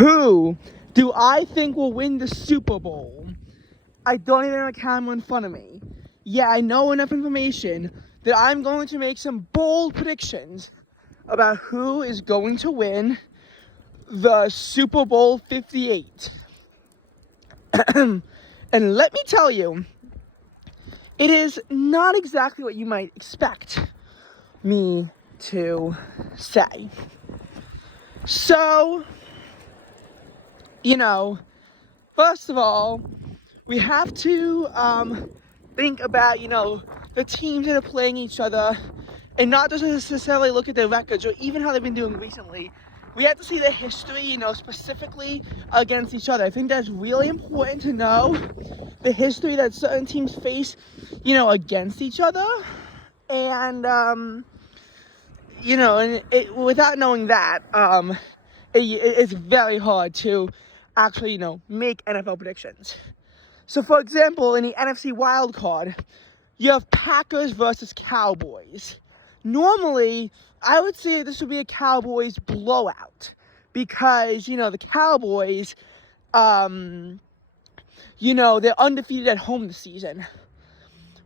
Who do I think will win the Super Bowl? I don't even have a camera in front of me. Yeah, I know enough information that I'm going to make some bold predictions about who is going to win the Super Bowl 58. And let me tell you, it is not exactly what you might expect me to say. So, first of all, we have to think about, the teams that are playing each other and not just necessarily look at their records or even how they've been doing recently. We have to see the history, specifically against each other. I think that's really important to know the history that certain teams face, against each other. And, without knowing that, it's very hard to actually, make NFL predictions. So, for example, in the NFC wildcard, you have Packers versus Cowboys. Normally, I would say this would be a Cowboys blowout because, the Cowboys, they're undefeated at home this season.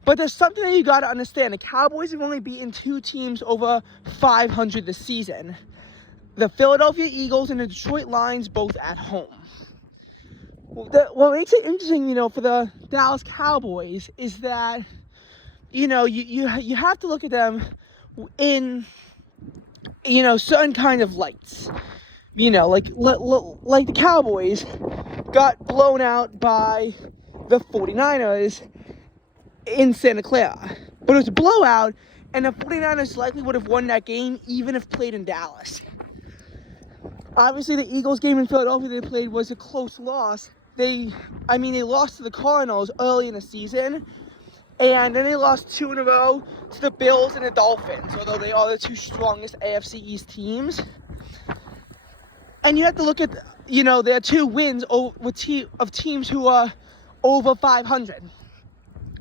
But there's something that you got to understand. The Cowboys have only beaten two teams over 500 this season. The Philadelphia Eagles and the Detroit Lions both at home. What makes it interesting, for the Dallas Cowboys is that, you have to look at them in, certain kind of lights. Like the Cowboys got blown out by the 49ers in Santa Clara. But it was a blowout, and the 49ers likely would have won that game even if played in Dallas. Obviously, the Eagles game in Philadelphia they played was a close loss. They lost to the Cardinals early in the season, and then they lost 2 in a row to the Bills and the Dolphins, although they are the two strongest AFC East teams. And you have to look at, their 2 wins of teams who are over 500.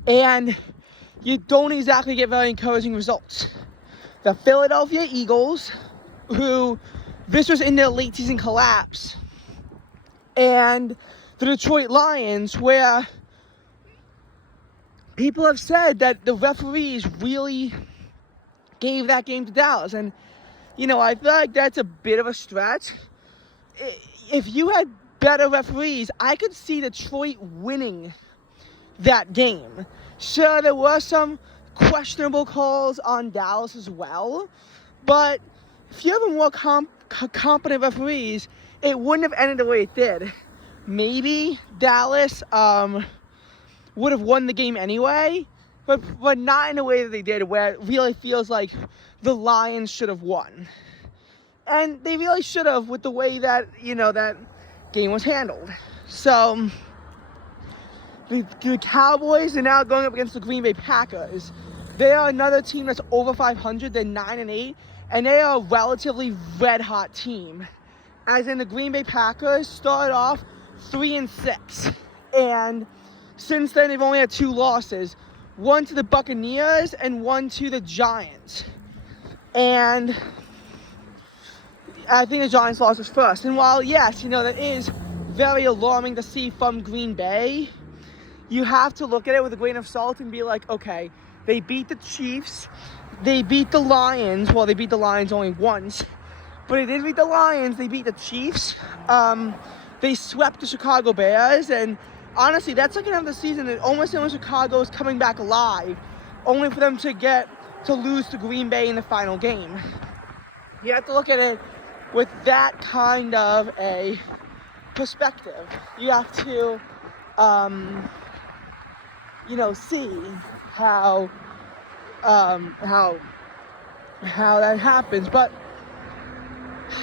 And you don't exactly get very encouraging results. The Philadelphia Eagles, who this was in their late season collapse, and the Detroit Lions, where people have said that the referees really gave that game to Dallas. And, I feel like that's a bit of a stretch. If you had better referees, I could see Detroit winning that game. Sure, there were some questionable calls on Dallas as well, but if you have a more competent referees, it wouldn't have ended the way it did. Maybe Dallas would have won the game anyway, but not in the way that they did, where it really feels like the Lions should have won. And they really should have with the way that, that game was handled. So, the Cowboys are now going up against the Green Bay Packers. They are another team that's over 500. They're 9-8, and they are a relatively red-hot team. As in, the Green Bay Packers started off 3-6, and since then they've only had 2 losses, one to the Buccaneers and one to the Giants. And I think the Giants lost us first. And while, yes, that is very alarming to see from Green Bay, you have to look at it with a grain of salt and be like, okay, they beat the Chiefs, they beat the Lions. Well, they beat the Lions only once, but they did beat the Lions, they beat the Chiefs. They swept the Chicago Bears, and honestly, that's like another season that almost Chicago is coming back alive, only for them to lose to Green Bay in the final game. You have to look at it with that kind of a perspective. You have to, see how that happens. But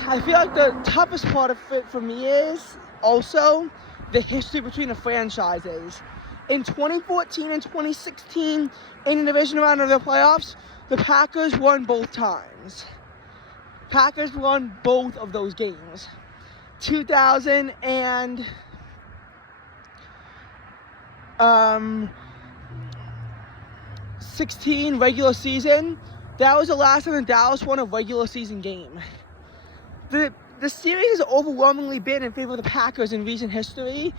I feel like the toughest part of it for me is also the history between the franchises. In 2014 and 2016, in the division round of the playoffs, the Packers won both times. Packers won both of those games. 2016 regular season, that was the last time the Dallas won a regular season game. The the series has overwhelmingly been in favor of the Packers in recent history.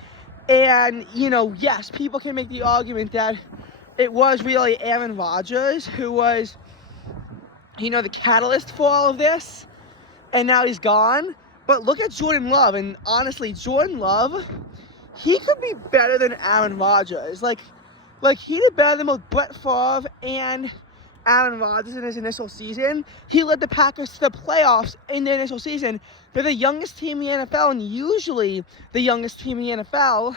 And, yes, people can make the argument that it was really Aaron Rodgers who was, the catalyst for all of this. And now he's gone. But look at Jordan Love. And honestly, Jordan Love, he could be better than Aaron Rodgers. Like he did better than both Brett Favre and Aaron Rodgers in his initial season. He led the Packers to the playoffs in their initial season. They're the youngest team in the NFL, and usually the youngest team in the NFL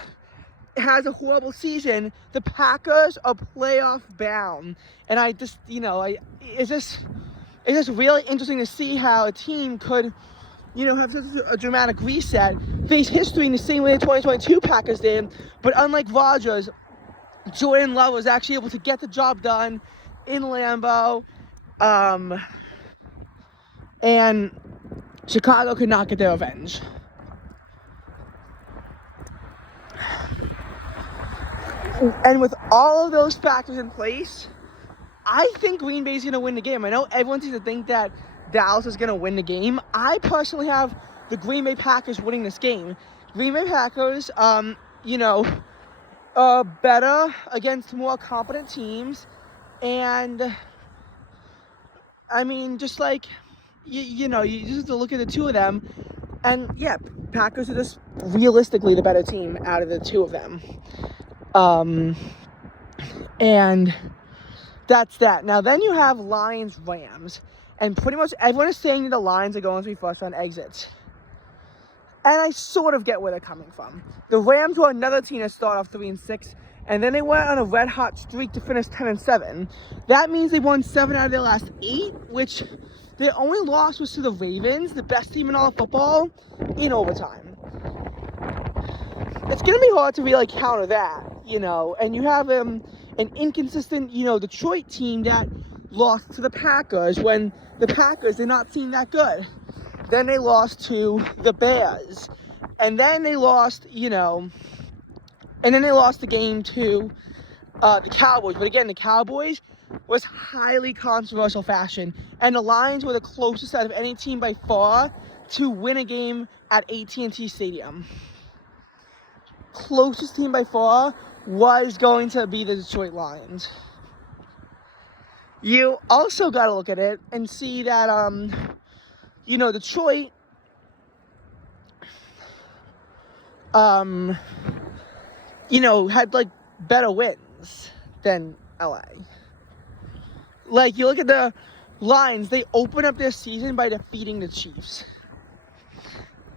has a horrible season. The Packers are playoff bound, and I just, it's just really interesting to see how a team could, have such a dramatic reset, face history in the same way the 2022 Packers did, but unlike Rodgers, Jordan Love was actually able to get the job done in Lambeau, and Chicago could not get their revenge. And with all of those factors in place, I think Green Bay's going to win the game. I know everyone seems to think that Dallas is going to win the game. I personally have the Green Bay Packers winning this game. Green Bay Packers, better against more competent teams. And, I mean, just like, you just have to look at the two of them. And, yeah, Packers are just realistically the better team out of the two of them. And that's that. Now, then you have Lions-Rams. And pretty much everyone is saying that the Lions are going to be first-round exits. And I sort of get where they're coming from. The Rams were another team that started off 3-6. And then they went on a red-hot streak to finish 10-7. That means they won 7 out of their last 8, which their only loss was to the Ravens, the best team in all of football, in overtime. It's going to be hard to really counter that, And you have an inconsistent, Detroit team that lost to the Packers when the Packers did not seem that good. Then they lost to the Bears. And then they lost, and then they lost the game to the Cowboys. But again, the Cowboys was highly controversial fashion. And the Lions were the closest out of any team by far to win a game at AT&T Stadium. Closest team by far was going to be the Detroit Lions. You also got to look at it and see that, Detroit, had, better wins than LA. You look at the Lions, they open up their season by defeating the Chiefs.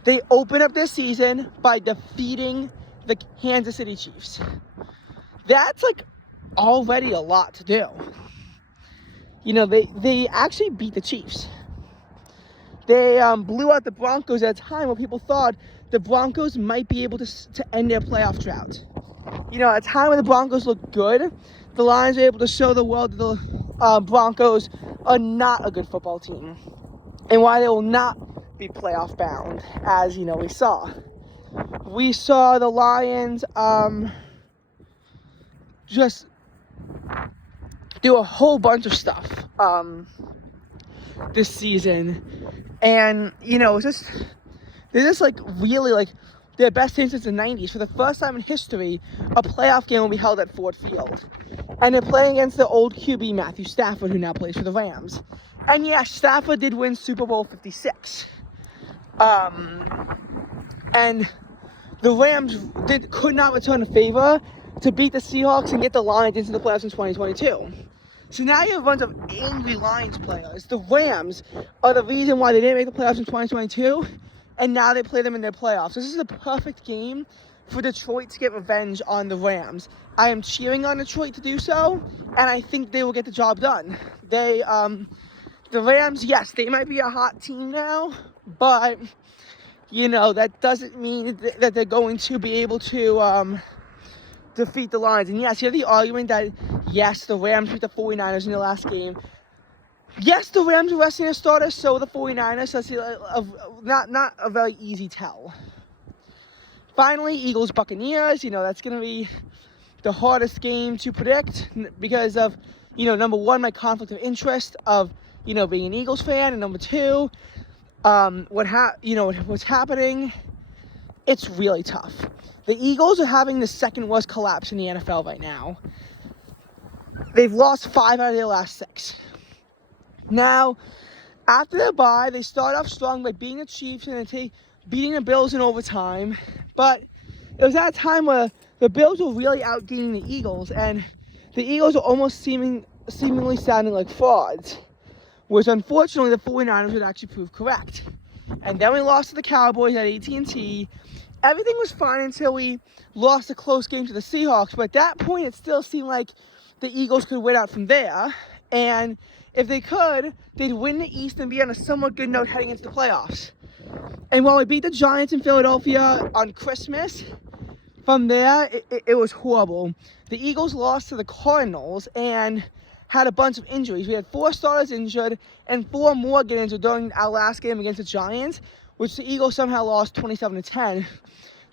They open up their season by defeating the Kansas City Chiefs. That's, already a lot to do. They actually beat the Chiefs. They blew out the Broncos at a time when people thought the Broncos might be able to end their playoff drought. At a time when the Broncos looked good, the Lions were able to show the world that the Broncos are not a good football team. And why they will not be playoff bound, as, we saw. We saw the Lions just do a whole bunch of stuff this season. And, it's just really their best team since the 90s. For the first time in history, a playoff game will be held at Ford Field. And they're playing against the old QB, Matthew Stafford, who now plays for the Rams. And yeah, Stafford did win Super Bowl 56. And the Rams could not return a favor to beat the Seahawks and get the Lions into the playoffs in 2022. So now you have a bunch of angry Lions players. The Rams are the reason why they didn't make the playoffs in 2022, and now they play them in their playoffs. This is the perfect game for Detroit to get revenge on the Rams. I am cheering on Detroit to do so, and I think they will get the job done. The Rams, yes, they might be a hot team now, but, that doesn't mean that they're going to be able to defeat the Lions. And yes, you have the argument that, yes, the Rams beat the 49ers in the last game. Yes, the Rams were resting their starters, so the 49ers, so that's not a very easy tell. Finally, Eagles-Buccaneers, that's going to be the hardest game to predict because of, number one, my conflict of interest of, being an Eagles fan, and number two, what's happening, it's really tough. The Eagles are having the second worst collapse in the NFL right now. They've lost 5 out of their last 6. Now, after the bye, they start off strong by beating the Chiefs and beating the Bills in overtime. But it was at a time where the Bills were really outgaining the Eagles, and the Eagles were almost seemingly sounding like frauds, which unfortunately the 49ers would actually prove correct. And then we lost to the Cowboys at AT&T. Everything was fine until we lost a close game to the Seahawks, but at that point it still seemed like the Eagles could win out from there. And if they could, they'd win the East and be on a somewhat good note heading into the playoffs. And while we beat the Giants in Philadelphia on Christmas, from there, it was horrible. The Eagles lost to the Cardinals and had a bunch of injuries. We had 4 starters injured and 4 more get injured during our last game against the Giants, which the Eagles somehow lost 27-10.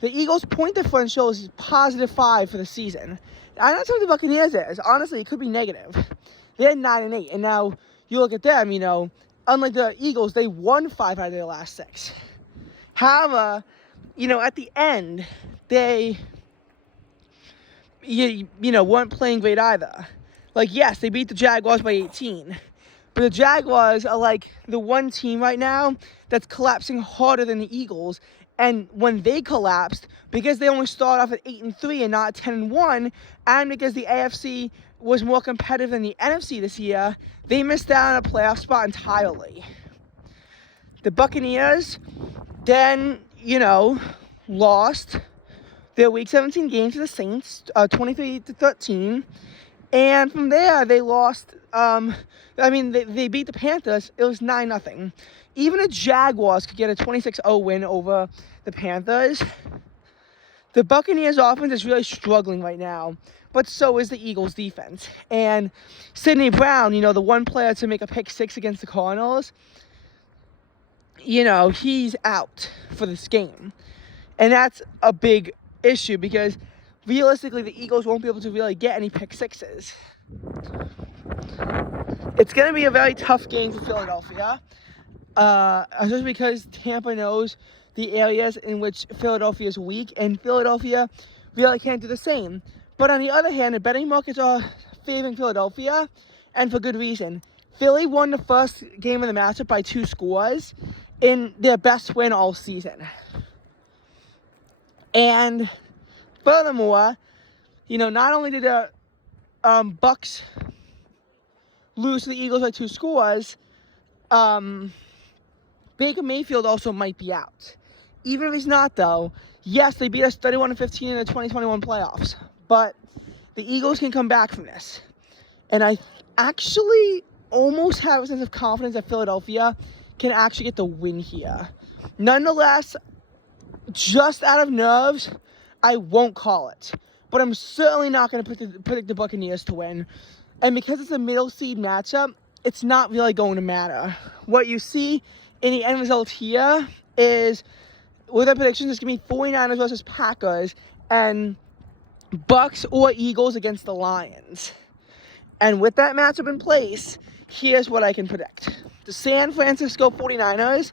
The Eagles' point differential is +5 for the season. I'm not sure what the Buccaneers is. Honestly, it could be negative. They're 9-8, and now you look at them, unlike the Eagles, they won 5 out of their last 6. However, at the end, they, weren't playing great either. Like, yes, they beat the Jaguars by 18, but the Jaguars are like the one team right now that's collapsing harder than the Eagles. And when they collapsed, because they only started off at 8-3 and not 10-1, and because the AFC was more competitive than the NFC this year, they missed out on a playoff spot entirely. The Buccaneers then, lost their Week 17 game to the Saints, 23-13. And from there, they lost, they beat the Panthers. It was 9-0. Even the Jaguars could get a 26-0 win over the Panthers. The Buccaneers offense is really struggling right now, but so is the Eagles defense. And Sidney Brown, the one player to make a pick 6 against the Cardinals, he's out for this game. And that's a big issue because realistically, the Eagles won't be able to really get any pick 6s. It's going to be a very tough game for Philadelphia, especially because Tampa knows the areas in which Philadelphia is weak, and Philadelphia really can't do the same. But on the other hand, the betting markets are favoring Philadelphia, and for good reason. Philly won the first game of the matchup by 2 scores in their best win all season. And furthermore, not only did the Bucs lose to the Eagles by 2 scores, Baker Mayfield also might be out. Even if he's not, though, yes, they beat us 31-15 in the 2021 playoffs, but the Eagles can come back from this. And I actually almost have a sense of confidence that Philadelphia can actually get the win here. Nonetheless, just out of nerves, I won't call it. But I'm certainly not going to predict the Buccaneers to win. And because it's a middle seed matchup, it's not really going to matter. What you see in the end result here is, with our predictions, it's going to be 49ers versus Packers and Bucs or Eagles against the Lions. And with that matchup in place, here's what I can predict. The San Francisco 49ers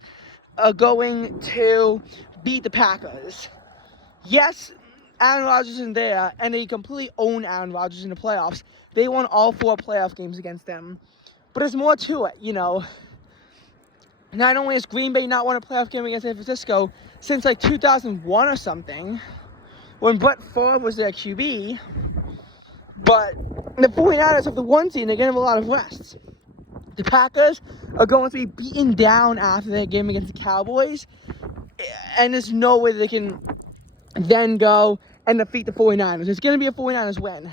are going to beat the Packers. Yes, Aaron Rodgers isn't there, and they completely own Aaron Rodgers in the playoffs. They won all 4 playoff games against them. But there's more to it, Not only has Green Bay not won a playoff game against San Francisco since 2001 or something, when Brett Favre was their QB, but the 49ers have the 1 seed and they're going to have a lot of rest. The Packers are going to be beaten down after their game against the Cowboys, and there's no way they can then go and defeat the 49ers. It's going to be a 49ers win.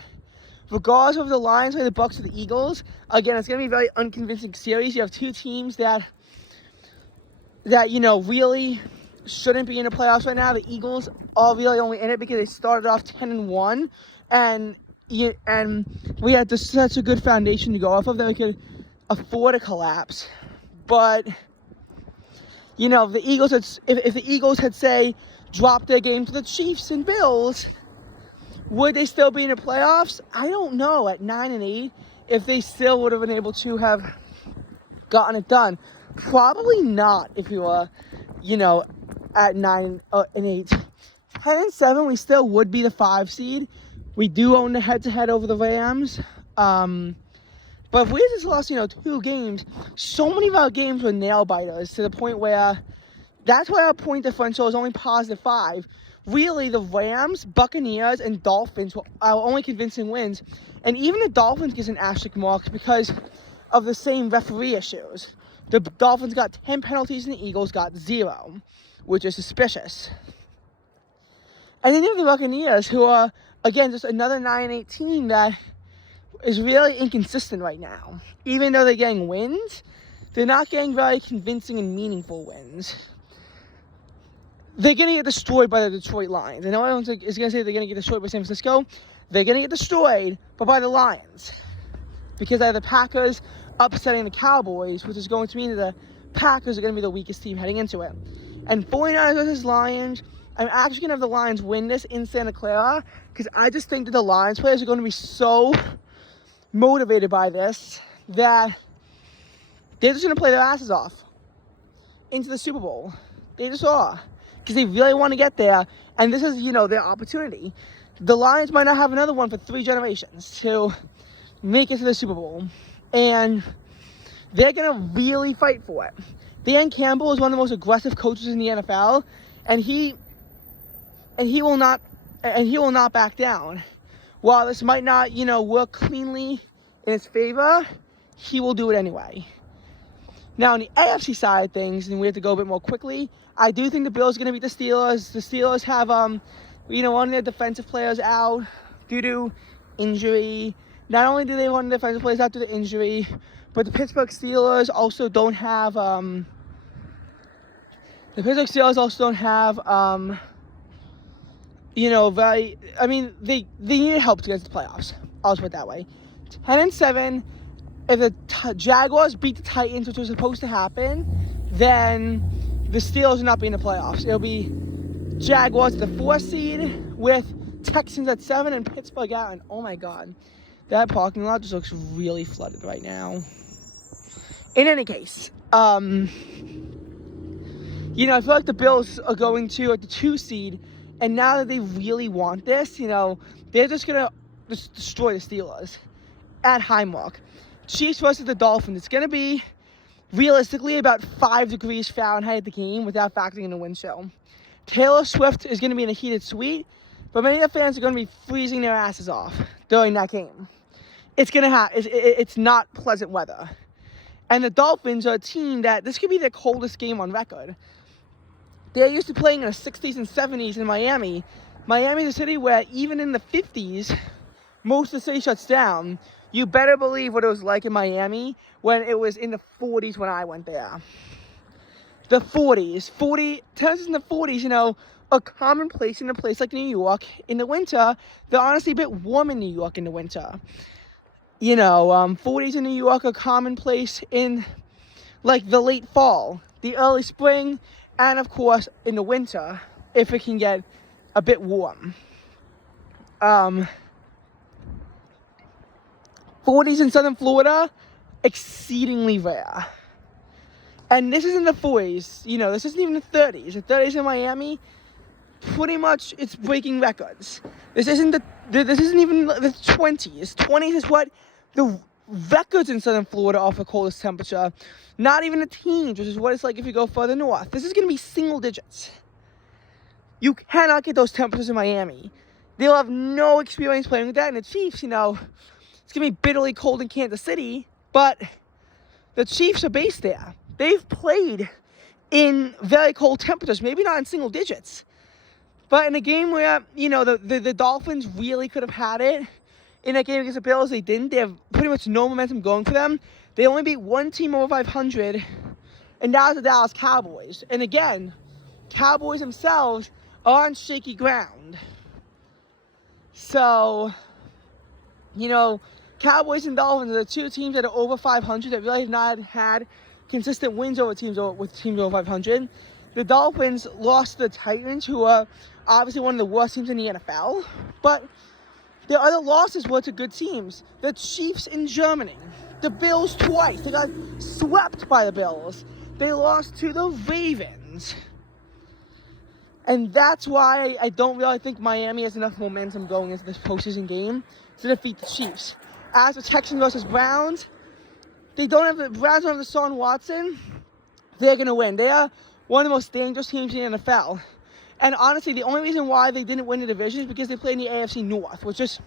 Regardless of the Lions play the Bucs or the Eagles, again, it's going to be a very unconvincing series. You have 2 teams that really shouldn't be in the playoffs right now. The Eagles are really only in it because they started off 10-1, and we had such a good foundation to go off of that we could afford a collapse. But if the Eagles had say dropped their game to the Chiefs and Bills, would they still be in the playoffs? I don't know. At 9-8, if they still would have been able to have gotten it done. Probably not if you were, at 9 and 8. 10 and 7, we still would be the 5 seed. We do own the head-to-head over the Rams. But if we just lost, 2 games, so many of our games were nail-biters to the point where that's why our point differential is only +5. Really, the Rams, Buccaneers, and Dolphins were our only convincing wins. And even the Dolphins gets an asterisk mark because of the same referee issues. The Dolphins got 10 penalties and the Eagles got 0, which is suspicious. And then you have the Buccaneers, who are, again, just another 9-8 team that is really inconsistent right now. Even though they're getting wins, they're not getting very convincing and meaningful wins. They're going to get destroyed by the Detroit Lions. I know everyone's is going to say they're going to get destroyed by San Francisco. They're going to get destroyed, but by the Lions. Because they have the Packers upsetting the Cowboys, which is going to mean that the Packers are going to be the weakest team heading into it. And 49ers versus Lions, I'm actually going to have the Lions win this in Santa Clara because I just think that the Lions players are going to be so motivated by this that they're just going to play their asses off into the Super Bowl. They just are. Because they really want to get there, and this is, their opportunity. The Lions might not have another one for 3 generations to make it to the Super Bowl, and they're going to really fight for it. Dan Campbell is one of the most aggressive coaches in the NFL, and he will not back down. While this might not, work cleanly in his favor, he will do it anyway. Now, on the AFC side of things, and we have to go a bit more quickly, I do think the Bills are going to beat the Steelers. The Steelers have, one of their defensive players out due to injury. Not only do they have one of their defensive players out due to injury, but the Pittsburgh Steelers also don't have, they need help to get to the playoffs. I'll just put it that way. 10 and 7, if the Jaguars beat the Titans, which was supposed to happen, then the Steelers will not be in the playoffs. It'll be Jaguars at the 4th seed with Texans at 7 and Pittsburgh out. And oh my God, that parking lot just looks really flooded right now. In any case, I feel like the Bills are going to at the 2 seed, and now that they really want this, they're just gonna destroy the Steelers at Highmark. Chiefs versus the Dolphins. It's gonna be realistically about 5 degrees Fahrenheit at the game without factoring in the wind chill. Taylor Swift is going to be in a heated suite, but many of the fans are going to be freezing their asses off during that game. It's not pleasant weather. And the Dolphins are a team that this could be their coldest game on record. They're used to playing in the 60s and 70s in Miami. Miami's a city where even in the 50s, most of the city shuts down. You better believe what it was like in Miami when it was in the 40s when I went there. The 40s. Temperatures in the 40s, a commonplace in a place like New York. In the winter, they're honestly a bit warm in New York in the winter. 40s in New York are commonplace in, the late fall, the early spring, and, of course, in the winter, if it can get a bit warm. 40s in southern Florida, exceedingly rare. And this is in the 40s, this isn't even the 30s. The 30s in Miami, pretty much it's breaking records. This isn't even the 20s. 20s is what the records in southern Florida are for coldest temperature. Not even the teens, which is what it's like if you go further north. This is going to be single digits. You cannot get those temperatures in Miami. They'll have no experience playing with that. And the Chiefs, it's going to be bitterly cold in Kansas City, but the Chiefs are based there. They've played in very cold temperatures, maybe not in single digits. But in a game where, the Dolphins really could have had it, in that game against the Bills, they didn't. They have pretty much no momentum going for them. They only beat one team over 500, and that was the Dallas Cowboys. And again, Cowboys themselves are on shaky ground. So, Cowboys and Dolphins are the 2 teams that are over 500 that really have not had consistent wins over teams over 500. The Dolphins lost to the Titans, who are obviously one of the worst teams in the NFL. But their other losses were to good teams. The Chiefs in Germany. The Bills twice. They got swept by the Bills. they lost to the Ravens. And that's why I don't really think Miami has enough momentum going into this postseason game to defeat the Chiefs. As for Texans versus Browns, Browns don't have the Deshaun Watson. They're going to win. They are one of the most dangerous teams in the NFL. And honestly, the only reason why they didn't win the division is because they play in the AFC North, which just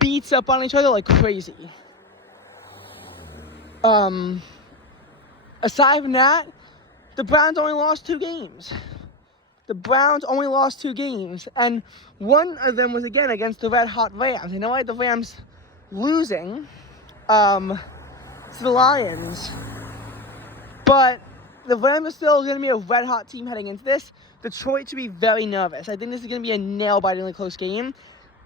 beats up on each other like crazy. Aside from that, the Browns only lost 2 games. And one of them was, again, against the Red Hot Rams. You know why the Rams losing to the Lions. But the Rams are still going to be a red-hot team heading into this. Detroit should be very nervous. I think this is going to be a nail-bitingly close game.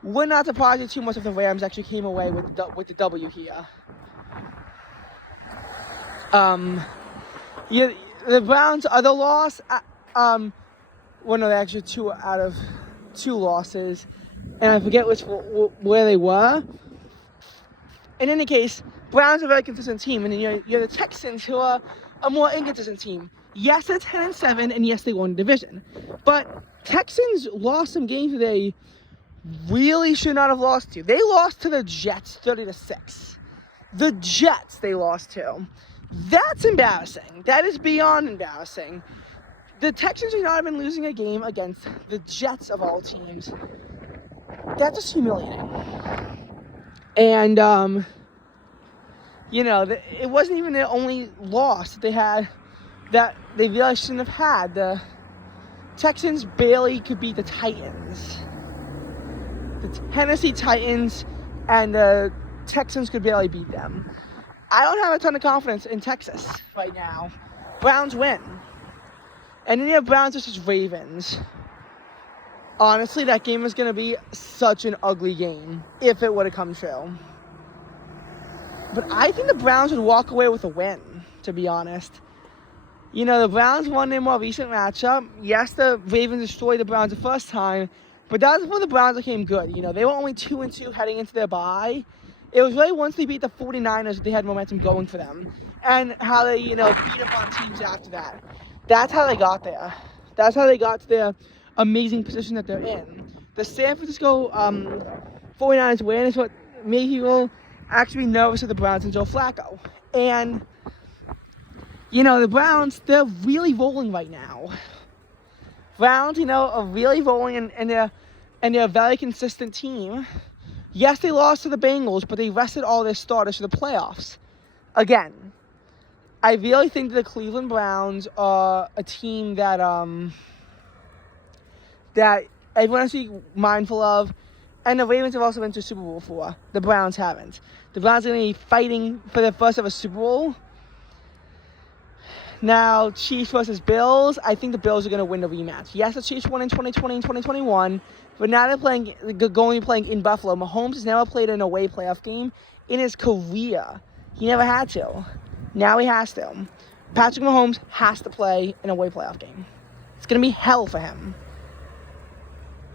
Would not surprise you too much if the Rams actually came away with the W here. The Browns' other loss, well, no, they're actually 2 out of 2 losses, and I forget where they were. In any case, Browns are a very consistent team, and then you're the Texans, who are a more inconsistent team. Yes, they're 10-7, and yes, they won the division. But Texans lost some games that they really should not have lost to. They lost to the Jets 30-6. The Jets they lost to. That's embarrassing. That is beyond embarrassing. The Texans should not have been losing a game against the Jets of all teams. That's just humiliating. And, it wasn't even their only loss that they had that they really shouldn't have had. The Texans barely could beat the Titans. The Tennessee Titans and the Texans could barely beat them. I don't have a ton of confidence in Texas right now. Browns win. And then you have Browns versus Ravens. Honestly, that game is going to be such an ugly game if it would have come true. But I think the Browns would walk away with a win, to be honest. The Browns won their more recent matchup. Yes, the Ravens destroyed the Browns the first time, but that was before the Browns became good. They were only 2-2 heading into their bye. It was really once they beat the 49ers that they had momentum going for them. And how they, beat up on teams after that. That's how they got there. That's how they got to their amazing position that they're in. The San Francisco 49ers win is what made people actually be nervous of the Browns and Joe Flacco. And, the Browns, they're really rolling right now. Browns, are really rolling, and they're a very consistent team. Yes, they lost to the Bengals, but they rested all their starters for the playoffs. Again, I really think that the Cleveland Browns are a team that everyone has to be mindful of. And the Ravens have also been to a Super Bowl before. The Browns haven't. The Browns are going to be fighting for their first ever Super Bowl. Now, Chiefs versus Bills. I think the Bills are going to win the rematch. Yes, the Chiefs won in 2020 and 2021. But now they're going to be playing in Buffalo. Mahomes has never played an away playoff game in his career. He never had to. Now he has to. Patrick Mahomes has to play an away playoff game. It's going to be hell for him.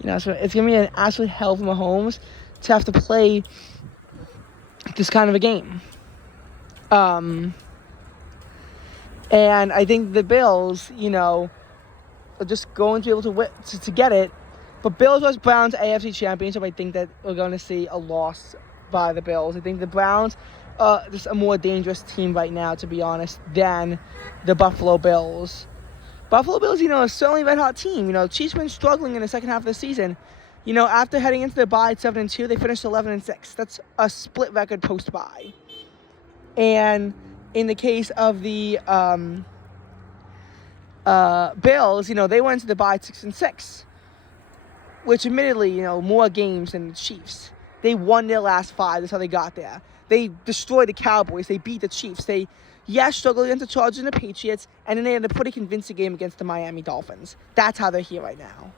So it's going to be an absolute hell for Mahomes to have to play this kind of a game. And I think the Bills, are just going to be able to get it. But Bills vs. Browns AFC Championship, I think that we're going to see a loss by the Bills. I think the Browns are just a more dangerous team right now, to be honest, than the Buffalo Bills. Buffalo Bills, are certainly a red-hot team. Chiefs been struggling in the second half of the season. After heading into the bye at 7-2, they finished 11-6. That's a split record post-bye. And in the case of the Bills, they went into the bye at 6-6. Which admittedly, more games than the Chiefs. They won their last 5. That's how they got there. They destroyed the Cowboys. They beat the Chiefs. They, struggled against the Chargers and the Patriots. And then they had a pretty convincing game against the Miami Dolphins. That's how they're here right now.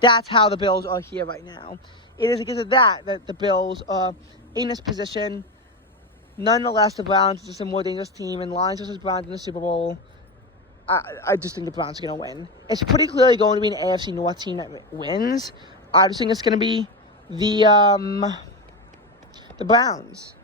That's how the Bills are here right now. It is because of that the Bills are in this position. Nonetheless, the Browns are just a more dangerous team. And Lions versus Browns in the Super Bowl, I just think the Browns are going to win. It's pretty clearly going to be an AFC North team that wins. I just think it's going to be the Browns.